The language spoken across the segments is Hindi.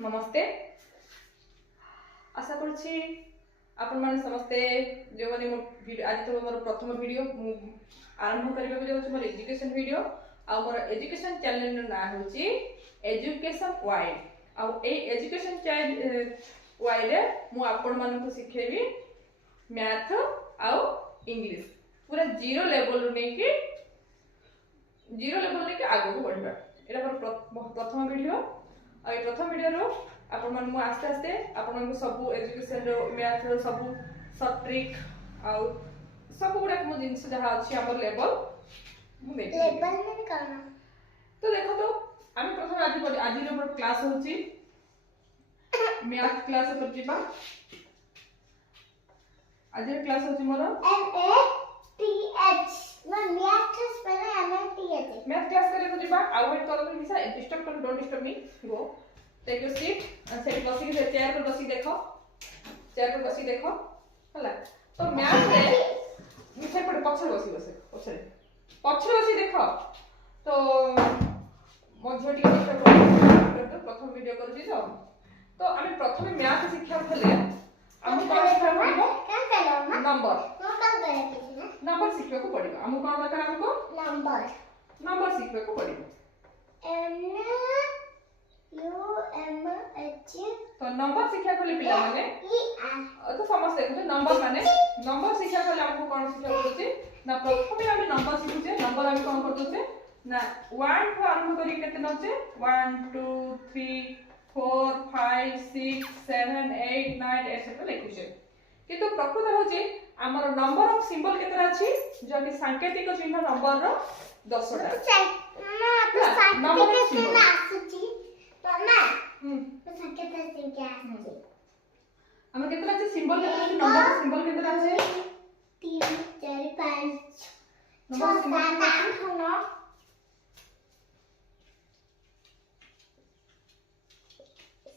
नमस्ते आशा करुच्ची आपण माने समस्ते जो माने आज तो मोर प्रथम वीडियो आरंभ करबा को जाउछ मोर एजुकेशन वीडियो आ मोर एजुकेशन चैनल ना होची एजुकेशन वाइड आ ए एजुकेशन चैनल वाइड रे मु आपण मान को सिखेबी मैथ आ इंग्लिश पूरा जीरो लेवल लेके आगो को बढ़बा एटा मोर प्रथम वीडियो आ ए प्रथम वीडियो रो आपण मान मु आस्ते आस्ते आपण मान को सब एजुकेशन रो मैथ रो सब सब ट्रिक आ सब गुडा मु जिंस जहा अछि हमर लेवल मु देख लेवल में करना तो देखो तो आमी प्रथम आज रो क्लास होछि मैथ क्लास कर जिबा आज रो क्लास होछि मोर MATH math spell MATH math class करे को जिबा अवॉइड करो मिसा डिस्टर्ब कर don't disturb me go take your seat and set बसी के चेयर पर बसी देखो चेयर पर बसी देखो हला तो मैथ रे मिसे पड़ पछर बसी पछर बसी देखो तो मझ टिके डिस्टर्ब कर प्रथम वीडियो कर दी तो आमी प्रथम मैथ शिक्षा थले हम कोन शिक्षा पड़िबो नंबर शिक्षा को पड़िबो हम कोन दरकार हमको नंबर शिक्षा को पड़िबो तो नंबर शिक्षा खोले पिला माने तो समस्त देखो नंबर माने नंबर शिक्षा खोले हमको कोन शिक्षा पड़ुचे ना प्रथम हम नंबर शिखुचे नंबर हम कोन करतुचे ना 1 ठो आरंभ करी केते नचे 1 2 3 4 5 6 7 8 9 एसेट लिखुचे किंतु प्रकृत होचे हमर नंबर ऑफ सिंबल केते अछि जदि सांकेतिक चिन्ह नंबर रो 10 टा नंबर ऑफ सिंबल आसुची तो ना सांकेतिक चिन्ह आसुची हमर केते अछि सिंबल केते अछि नंबर ऑफ सिंबल केते अछि 3 4 5 number symbol 8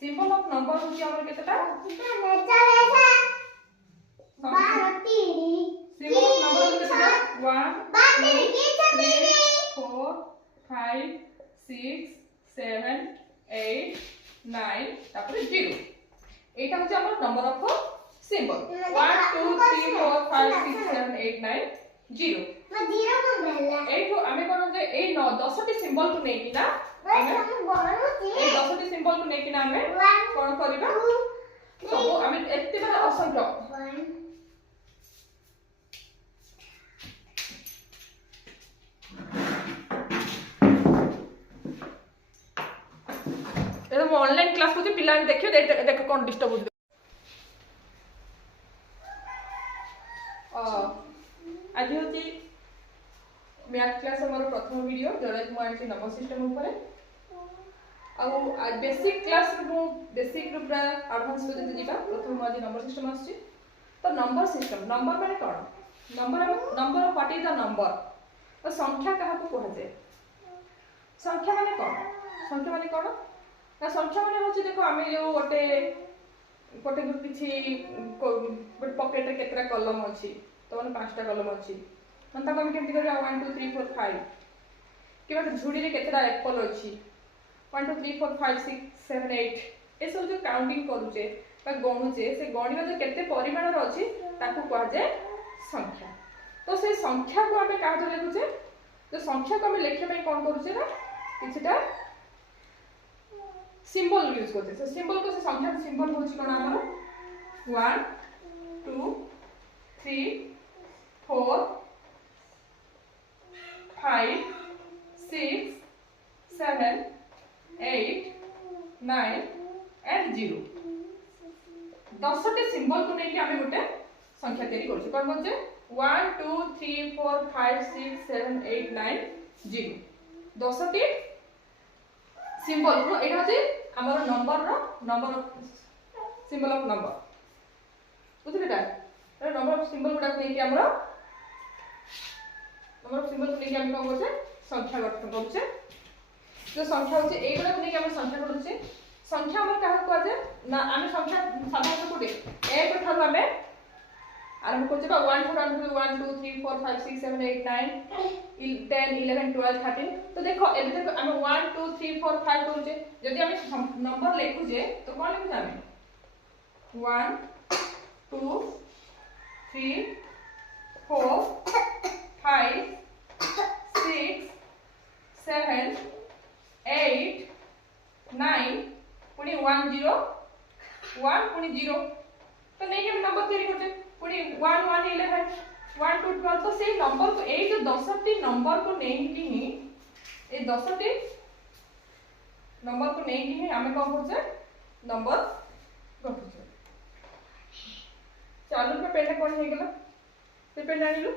symbol of number होची हमर केतेटा कितना मजा लेसा 12 3 सिंबल ऑफ नंबर केतेटा 1 2 3 4 5 6 7 8 9 तापर 0 एटा होची हमर नंबर ऑफ सिंबल 1 2 3 4 5 6 7 8 9 0 मैं 0 को बेला एठो आमे कोन जे ए 10 टी सिंबल को नै कि ना हम बोलुची ए 10 टी सिंबल को नै कि ना हमें कोन करिबा सब आमे एते बड़ा असंख्य ए तो ऑनलाइन क्लास को पिला देखियो देखो कोन डिस्टर्ब हो आज होती मैथ क्लास हमर प्रथम वीडियो जोडा कि आछि नंबर सिस्टम ऊपर आ बेसिक क्लास रो बेसिक रो पूरा एडवांस पर्यंत जीवा प्रथम आज नंबर सिस्टम आछि तो नंबर सिस्टम नंबर माने कोन number what is the number तो संख्या कहा को कह जाय संख्या माने कोन ना संख्या माने होछि देखो आमे जो गोटे किछि गोटे पॉकेट रे केतरा कलम अछि तो माने पांचटा कलम अछि मन ताको हम केमति करिया 1 2 3 4 5 किबा झुडी रे केतरा एप्पल अछि 1 2 3 4 5 6 7 8 ए सब जो काउंटिंग करूचे बा गणुचे से गणिबा जो केते परिमाण रो अछि ताको कह जाय संख्या तो से संख्या को हमें काहे लिखुचे तो संख्या को हमें लिखे में कोन करूचे ना किछटा सिंबल यूज करते से सिंबल को से संख्या सिंबल होछि कोन हमर 1 2 3 4 5 6 7 8 9 and 0 10 टे सिंबल को नेकी हमें गोटे संख्या तैयारी करछि कोन बोलछे 1 2 3 4 5 6 7 8 9 0 10 टे सिंबल को एटा होछि हमर नंबर सिंबल ऑफ नंबर बुझलिटा नंबर ऑफ सिंबल गुडा नेकी हमर नंबर ऑफ सिंबल को नेकी हम कोन करछे संख्या गठन करछे जो संख्या होछि ए गुडा नेकी हम संख्या करछे संख्या हमर काहे को आजे ना आमे संख्या साधारण कोटे 1 ठार हमें आरंभ करजे बा 1 ठार आरंभ 1 2 3 4 5 6 7 8 9 10 11 12 13 तो देखो एबे देखो हम 1 2 3 4 5 करजे जदि हम नंबर लिखु जे तो कोन लिखु जामे 1 2 3 4 5 6 7 8 9 पुनी 1 0 1 पुनी 0 तो नहीं हम नंबर तैयारी करते पुनी 1 1 11 1 2 12 तो से नंबर को ए जो 10 टी नंबर को नहीं कि ही ए 10 टी नंबर को नहीं कि ही हमें कौन करछे नंबर गठुछे चालू पे पेन कोन हे गेला से पेन आनिलु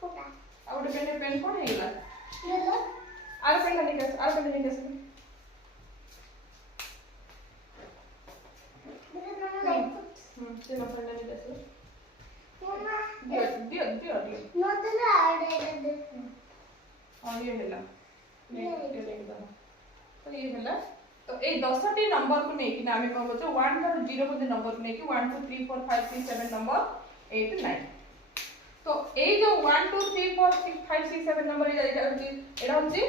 फुटा आ ओटे पेन कोन हे गेला लो आर पेन नहीं कैसे आर पेन नहीं कैसे मेरा लाइक से पेन नहीं कैसे मम्मा दियो नो तो आड़े दे और ये हेला तो ये हेला तो ए 10 टी नंबर को नहीं कि ना हमें कहबो छ 1 ठार 0 को नंबर को नहीं कि 1 2 3 4 5 6 7 नंबर 8 9 तो ए जो 1 2 3 4 6 5 6 7 नंबर एटा होची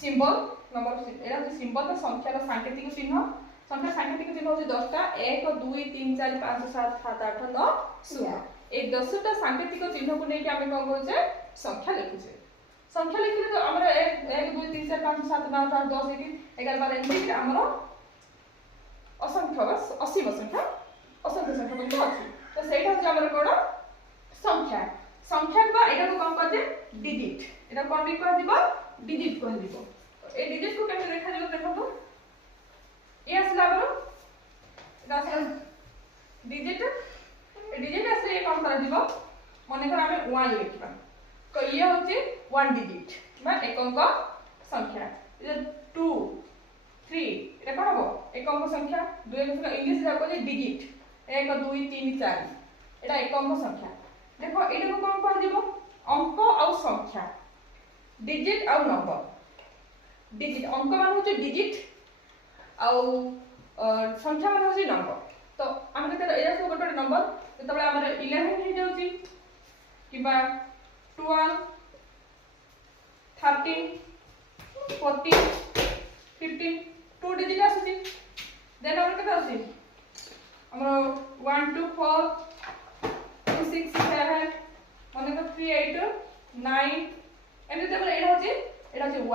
सिंबल नंबर एटा होची सिंबल तो संख्या रो सांकेतिक चिन्ह संख्या सांकेतिक चिन्ह होची 10 टा 1 2 3 4 5 7 7 8 9 10 ए 10 टा सांकेतिक चिन्ह को नहीं कि हमें कोन कहछे संख्या लिखुछे संख्या लिखले तो हमरा 1 2 3 4 5 7 9 10 11 12 एमती हमरा असंख्य बस असीम संख्या असंख्य संख्या बोलते अछि तो सेटा होची हमरा कोन संख्या संख्या बा एटा को कोन कहते डिजिट एटा कोन भी कह दिबो डिजिट कह दिबो ए डिजिट को केमे लिखा दिबो देखो तो ए असला बरो एटा असला डिजिट ए डिजिट असले कोन कर दिबो माने कर हमें 1 लिखबा तो ये होची 1 डिजिट बा एक अंक संख्या ये 2 3 एटा कोन हो एक अंक संख्या दो अंक इंग्लिश रे कहले डिजिट 1 2 3 4 एटा एक अंक संख्या देखो एटा को कोन कर दिबो अंक और संख्या डिजिट और नंबर डिजिट अंक मान होची डिजिट और संख्या मान होची नंबर तो हम देखो एटा सब गोटे नंबर जेतबे हमर 11 हे जाउची किबा 12 13 14 15 2 डिजिट आसी देन हमर केते आसी हमर 1 2 4 2 6 7 माने को 3 8 9 एमते तबले एटा होची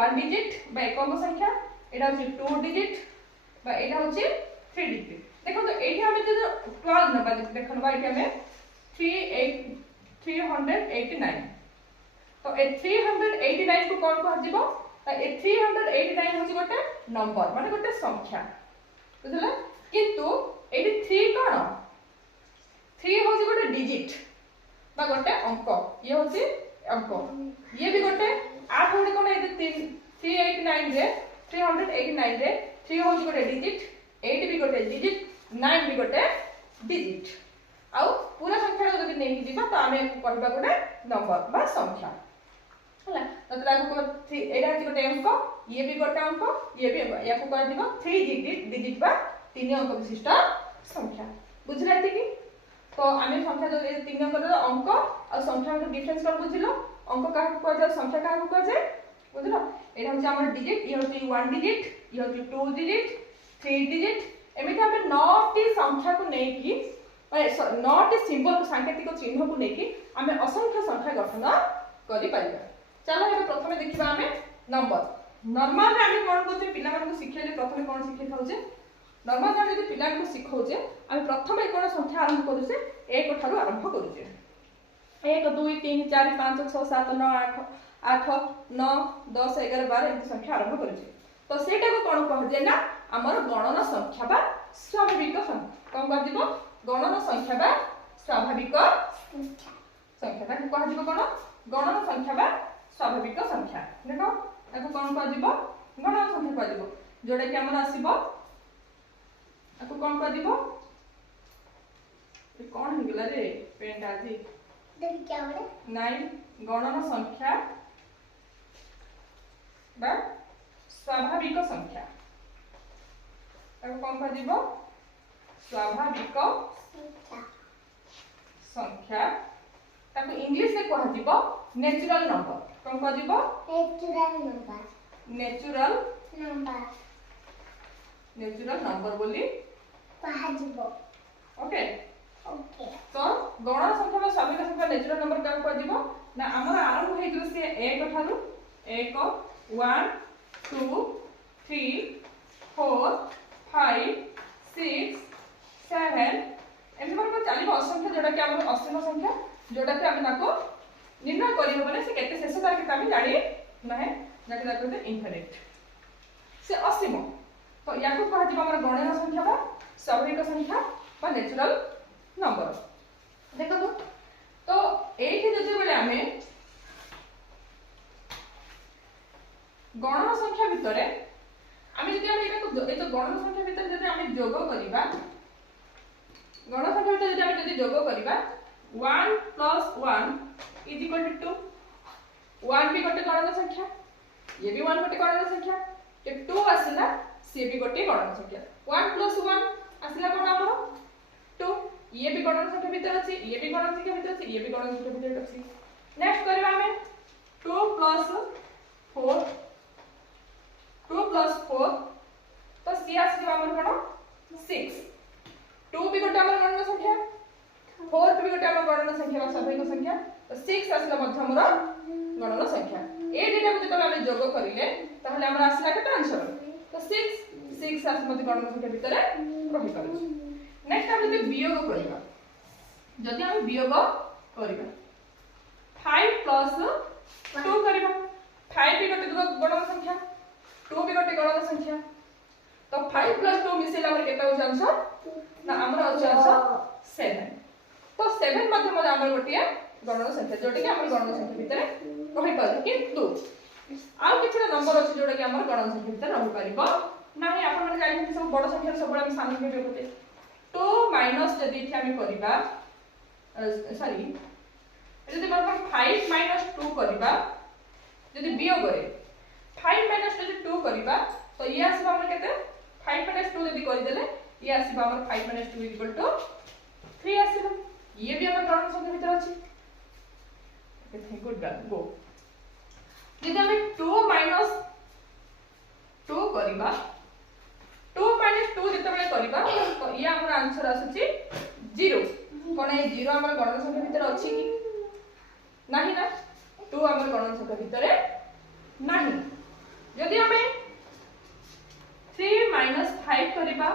1 डिजिट बा एक अंक संख्या एटा होची 2 डिजिट बा एटा होची 3 डिजिट देखो तो एठी हमें जो 12 नंबर देखन बा एठी हमें 389 तो ए 389 को कोन कह दिबो ए 389 होची गोटे नंबर माने गोटे संख्या बुझला किंतु एठी 3 कोन 3 होची गोटे डिजिट बा गोटे अंक ये होची अंक ये भी गोटे 8 होडी कोन ए 389 रे 389 रे 3 होची गोटे डिजिट 8 भी गोटे डिजिट 9 भी गोटे डिजिट आउ पूरा संख्या को जदि नहीं दिबा तो हमें कहबा गोटे नंबर बा संख्या हला तो लागो को एडा हची गोटे अंक ये भी गोटे अंक ये भी या को कह दिबा 3 डिजिट बा 3 अंक विशिष्ट संख्या बुझला कि तो हमें संख्या जो 3 अंक रो अंक और संख्या को डिफरेंस कर बुझिलो अंक का को जाय संख्या का को जाय बुझलो एडा हची हमर डिजिट ये हची 1 डिजिट ये हची 2 डिजिट 3 डिजिट एमिति हमें 9 टी संख्या को नै कि 9 टी सिंबल सांकेतिक चिन्ह को नै कि हमें असंख्य संख्या गठन करि परिबा चलो एबे प्रथमे देखिबा हमें नंबर नॉर्मल रे हमें कोन कोचे पिला मानको सिखेले प्रथमे कोन सिखे थाउजे नॉर्मल रे जदि पिला को सिखौजे हमें प्रथमे कोन संख्या आरंभ करूचे 1 ठारू आरंभ करूचे 1 2 3 4 5 6 7 9 8 9 10 11 12 एमती संख्या आरंभ करूचे तो सेटा को कोन कहजे ना हमर गणन संख्या बा स्वाभाविक संख्या कोन कर दिबो गणन संख्या बा स्वाभाविक संख्या ताको कह दिबो कोन गणन संख्या बा स्वाभाविक संख्या देखो ताको कोन कह दिबो गणन संख्या कह दिबो जोडा कि हमर आसीबो ताको कोन कह दिबो ए कोन हिगला रे पेंट आजी देख क्या बोले नाइन गणन संख्या बा स्वाभाविक संख्या ताको कोन कह दिबो स्वाभाविक संख्या ताको इंग्लिश में कहा जीवो नेचुरल नंबर कोन कहा जीवो नेचुरल नंबर बोली कहा जीवो ओके ओके तो गण संख्या में स्वाभाविक संख्या नेचुरल नंबर क्या कहा जीवो ना हमर आरंभ हे जो से 1 ठारू 1 1 2 3 4 5 6 7 एमती पर चलिबो असंख्य जोटा कि हमर असीम संख्या जोटा कि हम ताको निर्णय करियो माने से केते शेष तारीख हम जानि नाही जाके ताको इनफिनिट से असीम तो याको कहा जीव हमर गणन संख्या बा स्वाभाविक संख्या बा नेचुरल नंबर देखो तो एठी जति बेले हमें गणन संख्या भितरे आमे जति हम एटा ए तो गणन संख्या भितरे जति हम जोग करिबा गणन संख्या भितरे जति हम जति जोग करिबा 1 + 1 = 2 1 भी गोटे गणन संख्या ये भी 1 गोटे गणन संख्या जे 2 आसिला से भी गोटे गणन संख्या 1 + 1 आसिला कोन हमर 2 ये भी गणन संख्या भीतर अछि ये भी गणन संख्या भीतर अछि ये भी गणन संख्या भीतर अछि नेक्स्ट करबा हमें 2 + 4 2 + 4 तो सी आसी हमर कोन 6 2 भी गोटे हमर गणन संख्या 4 भी गोटे हमर गणन संख्या बा स्वाभाविक संख्या तो 6 आसिला मध्य हमर गणन संख्या ए डेटा को जतले हम जोग करिले ताहले हमर आसिला केटा आंसर तो 6 आसी मध्य गणन संख्या भीतर रहि पारु नेक्स्ट हम जति वियोग करबा जति हम वियोग करबा 5 + 2 करबा 5 भी गोटे गणन संख्या 2 भी गोटे गणन संख्या तो 5 + 2 मिसेला हमर केटा हो आंसर ना हमर हो आंसर 7 तो 7 मध्य मध्य हमर गोटिया गणन संख्या जोटे कि हमर गणन संख्या भीतर रहि पारु किंतु आ किछरा नंबर अछि जोटा कि हमर गणन संख्या भीतर रहि पारिबो नाही आपण माने जानि सब बड़ संख्या सब हम सामने के होते 2 माइनस यदि इथे हम करबा सॉरी यदि हम 5 - 2 करबा यदि वियोग करे 5 - 2 करबा तो ये आसीबा हमर केते 5 - 2 यदि करि देले ये आसीबा हमर 5 - 2 = 3 आसीबा ये भी हमर गणन संख्या भीतर अछि ओके गुड गो यदि हम 2 - 2 करबा 2 - 2 जतबेले करबा तो ये हमर आंसर आसुची 0 कोन ए 0 हमर गणन संख्या भीतर अछि कि नाही ना 2 हमर गणन संख्या भीतर नाही यदि हमें 3 - 5 करबा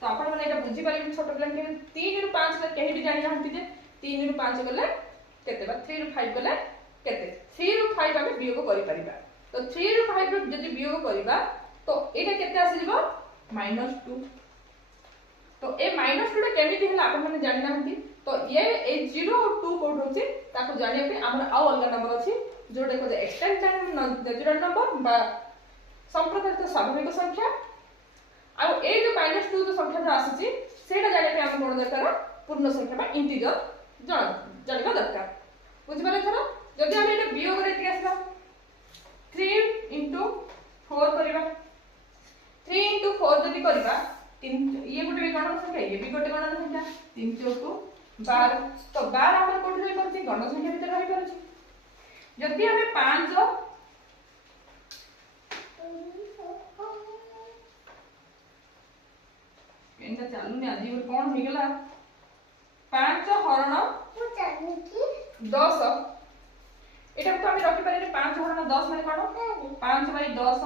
तो आपण माने एटा बुझी पारिबे छोट पिला के 3 रु 5 ले केहि भी जानि हंती जे 3 रु 5 गले केते बा 3 रु 5 गले केते 3 रु 5 हमें वियोग करि परिबा तो 3 रु 5 जदि वियोग करबा तो एटा केते आसी जिवो -2 तो ए -2 टा केमिति हला आपण माने जानि नांती तो ये ए 0 और 2 कोड होची ताको जानिया पे हमर आ अलग नंबर अछि जोडे को एक्सटेंशन नेचुरल नंबर बा संप्रदायित स्वाभाविक संख्या आ ए जो -2 जो संख्या जो आसी सेटा जानिया पे हम कोन दरकार पूर्ण संख्या बा इंटीजर जानिबा दरकार बुझि पाले थरा जदि हम एटा वियोग रे के आसला 3 * 4 करबा 3 * 4 जदि करबा 3 ये गोटे गणन संख्या ये भी गोटे गणन संख्या 3 * 4 = 12 तो 12 हमर कोठी रहि परछि गणन संख्या भीतर रहि परछि जदि हमें 5 एंटा चालू ने आजी कोन हो गेला 5 हरण वो जानि कि 10 एटा तो हम रखि पारे 5 हरण 10 माने कोन 5/10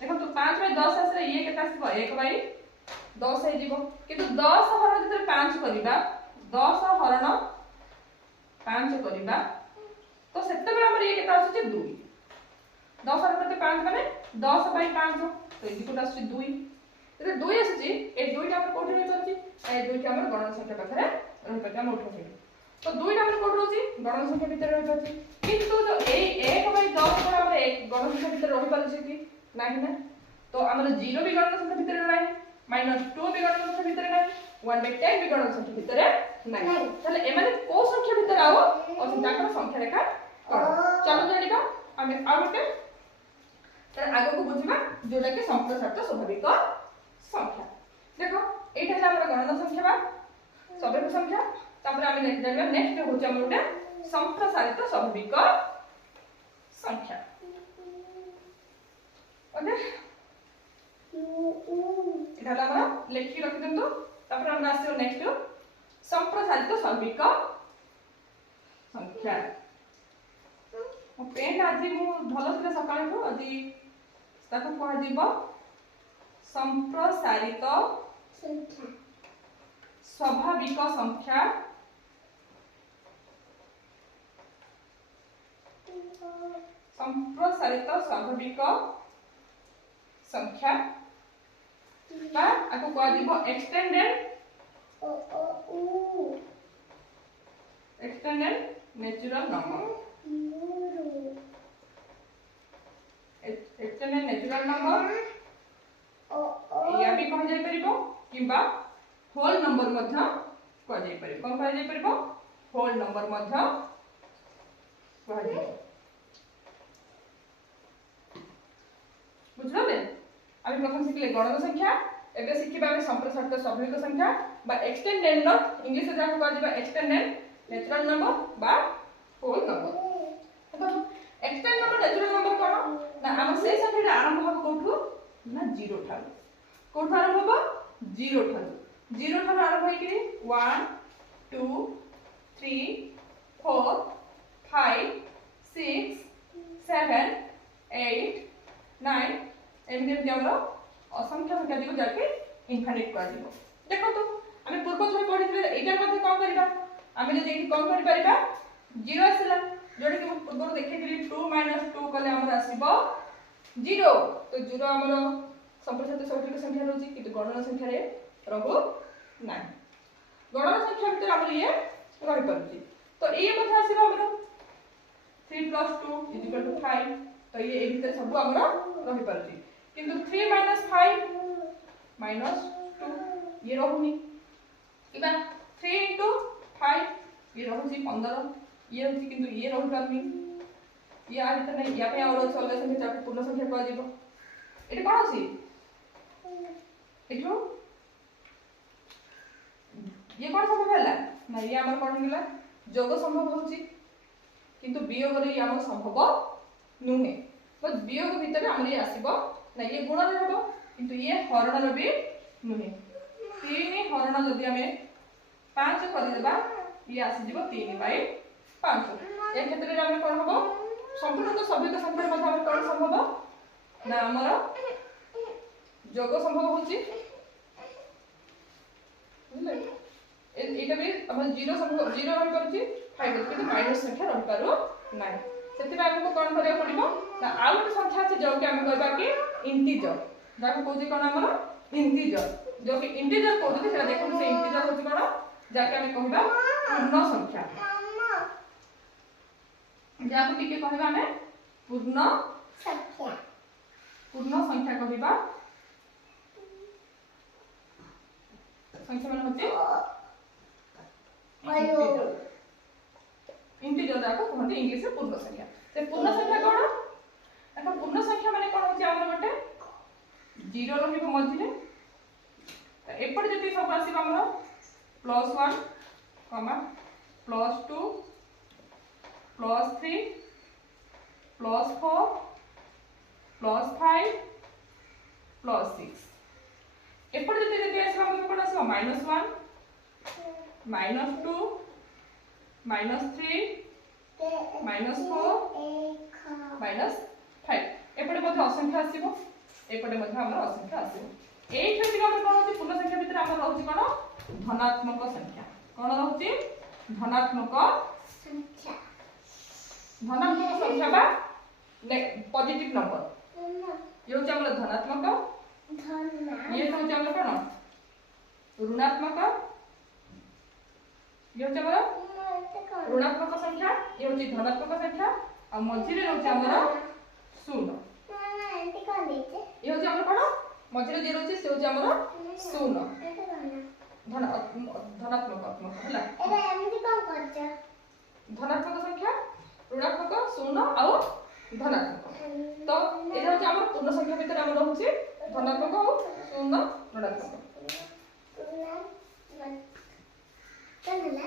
देखो तो 5/10 आसले ये केता आसीबो 1/10 हे जीवो किंतु 10 हरण जते 5 करिबा 10 हरण 5 करिबा तो सेते बेला हमर ये केता आसी 2 10 हरण करते 5 माने 10/5 तो इजी कोटा आसी 2 तो 2 आसी ए 2 टा हमर कोठी रहि परछि ए 2 टा हमर गणन संख्या पाखरे रहि परछि हम उठो तो 2 टा हमर कोठी रहछि गणन संख्या भीतर रहि परछि किंतु जो ए 1/10 पर हमर एक गणन संख्या भीतर रहि परछि कि नाही ना तो हमर 0 भी गणन संख्या भीतर नाही -2 भी गणन संख्या भीतर नाही 1/10 भी गणन संख्या भीतर नाही ताले ए माने को संख्या भीतर आओ और ताकर संख्या रेखा कोन चलो जानिबा हमें आउटे तर आगो को बुझिबा जोटा के संप्रसारित स्वाभाविक संख्या देखो एटा हमर गणन संख्या बा स्वाभाविक संख्या तापर आमे नेक्स्ट जानिबा नेक्स्ट होचे हमर गोटे संप्रसारित स्वाभाविक संख्या ओके इधर हमरा लेखि रखि दंतो तापर हम आसे नेक्स्ट संप्रसारित स्वाभाविक संख्या मो पेन आज मु भलो से सकाळ को आज ताको कह दिबो संप्रसारित संख्या स्वाभाविक संख्या संप्रसारित स्वाभाविक संख्या बा आको कह दिबो extended natural number extended natural number या भी कह जाय परिबो किबा होल नंबर मध्य कह जाय परिबो कह जाय परिबो होल नंबर मध्य कह जाय बुझले आमी प्रथम शिखले गणन संख्या एबे शिखिबा में संप्रसारित स्वाभाविक संख्या बा एक्सटेंडेड नो इंग्लिश रे जाको कह दिबा एक्सटेंडेड नेचुरल नंबर बा होल नंबर तो एक्सटेंडेड नंबर नेचुरल नंबर कोन ना हम से संख्या आरंभ हो कोठु ना 0 ठार कोठु आरंभ हो 0 ठार आरंभ होई कि 1 2 3 4 5 6 7 8 9 एमने हमरो असंख्य संख्या दिगो जाके इनफिनिट कर दिबो देखो तो हमें पूर्व थोड़ी पढ़िथिले एटा मध्ये कोन करिबा हमें जे देखि कोन करि परिबा 0 आसिला जोडे कि पूर्व देखिथिली 2 - 2 कले हमर आसीबो 0 तो 0 हमरो संप्रसारित स्वाभाविक संख्या रहउची कि गणन संख्या रे रहु ना गणन संख्या भीतर हमर ये रहि परची तो ए मध्ये आसीबो हमरो 3 + 2 = 5 तो ये ए भीतर सब हमर रहि परची किंतु 3 - 5 - 2 ये रहउनी किबा 3 * 5 ये रहउची 15 ये होची किंतु ये रहु परनी ये आ भीतर नै या पे और अलग संख्या चाहे पूर्ण संख्या कह दिबो एटा कोन अछि एठो ये कोन संभव होला ना ये हमर कोन गेला जोग संभव होची किंतु वियोग रे हम संभव नुहे तो वियोग भीतर हमर ये आसीबो ना ये गुण रे हबो किंतु ये हरण रे भी नुहे 3 हरण जदी हमें 5 कर देबा ये आसी जिवो 3/5 ए क्षेत्र रे हम कोन हबो संपूर्ण तो स्वाभाविक संख्या मध्ये हम कोन संभव ना हमर जोग संभव होची बुझले एटा भी हम 0 संभव 0 रहि परची 5 किंतु माइनस संख्या रहि पारो नाही सेति बा हमको कोन करिया पड़िबो ना आ गोटे संख्या अछि जो कि हम कहबा कि इंटीजर जाको कोजी कोन हमर इंटीजर जो कि इंटीजर कोजी सेटा देखो से इंटीजर होची कोन जाके हम कहबा पूर्ण संख्या जाको टिके कहबा हमें पूर्ण संख्या कहबा संख्या मान होते इंटीजर जाको कहते इंग्लिश में पूर्ण संख्या से पूर्ण संख्या कोन देखो पूर्ण संख्या माने कोन होची हमर गोटे 0 रहिबो मझिले एपट जति सब आसीबा हमर +1 +2 +3 +4 +5 +6 एपट जति आसीबा हमर कोन आसीबा -1 -2 -3 -4 -5 एपटे मध्ये असंख्य आसीबो एपटे मध्ये हमर असंख्य आसीबो एई क्षति हम कोन होची पूर्ण संख्या भीतर हमर रहउची कोन धनात्मक संख्या कोन रहउची धनात्मक संख्या बा पॉजिटिव नंबर ये होची हमर धनात्मक ये होची हमर कोन ऋणात्मक ये होची हमर ऋणात्मक संख्या ये होची धनात्मक संख्या आ मझिरे रहउची हमर 0 ये होची हमर कोन मझिरे जे रहउची से होची हमर 0 धनात्मक हला एबे एमती कोन करछ धनात्मक संख्या ऋणात्मक 0 आ धनात्मक तो एटा होची हमर पूर्ण संख्या भीतर हमर रहउची धनात्मक और 0 ऋणात्मक କଣ ହେଲା?